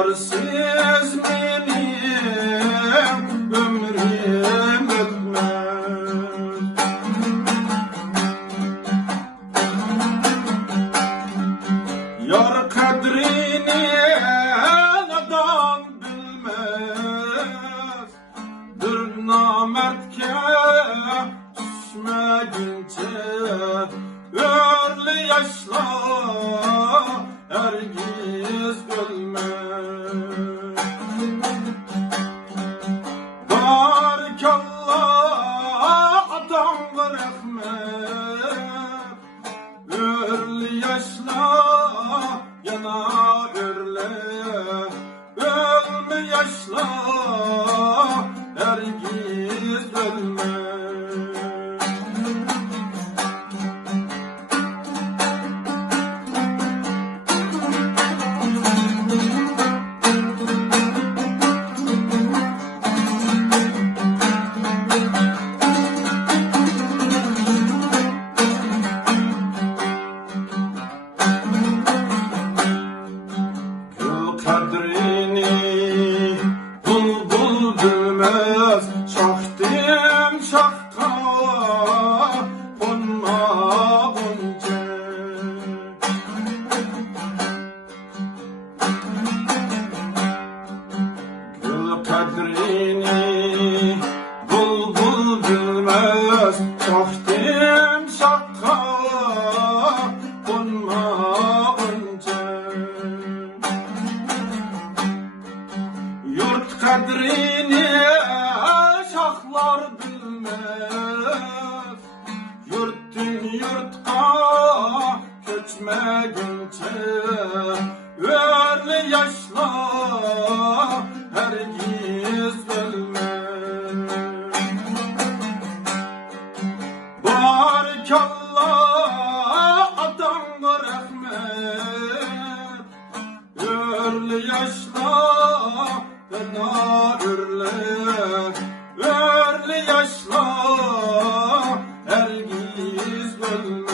Yarsiz benim ömrüm ötmez. Yar kadrini nadan bilmez, bir namertke düşmeyince örlü yaşla hergiz ölmez. Barikallah adamga rahmet, örlü yaşla yana örle, ölme yaşla hergiz ölmez. Kadrini bulbul bilmez, şahtim şahka konmagunca. Gül kadrini bulbul bilmez, şahtim şahka konmagunca. Yurt kadrini şahlar bilmez, yurttin yurtka köçmegince örlü yaşla hergiz ölmez. Barikallah adamga rahmet, örlü yaşla yana örle, örlü yaşla hergiz ölmez.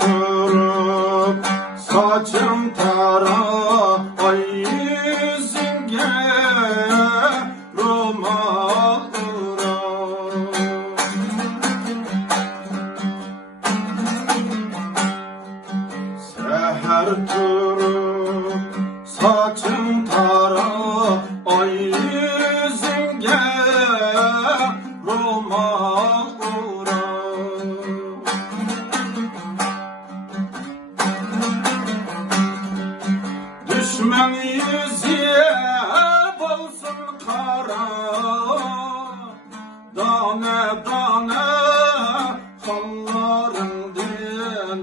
Turup saçım tara, ay yüzünge romal ura. Seher turup saçım tara, ay yüzünge romal ura. Düşman yüzü bulsun kara, dane dane kanlarından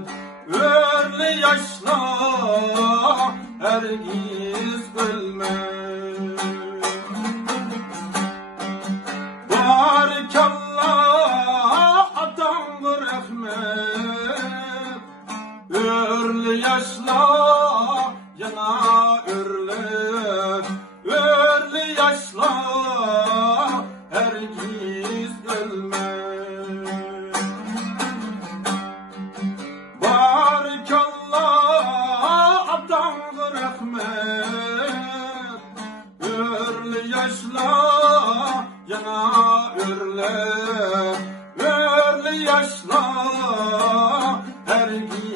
örlü yaşla hergiz ölmez. Barikallah adamga rahmet, örlü yaşla yana örle, örlü yaşla hergiz ölmez. Barikallah adamga rahmet, örlü yaşla yana örle, örlü yaşla hergiz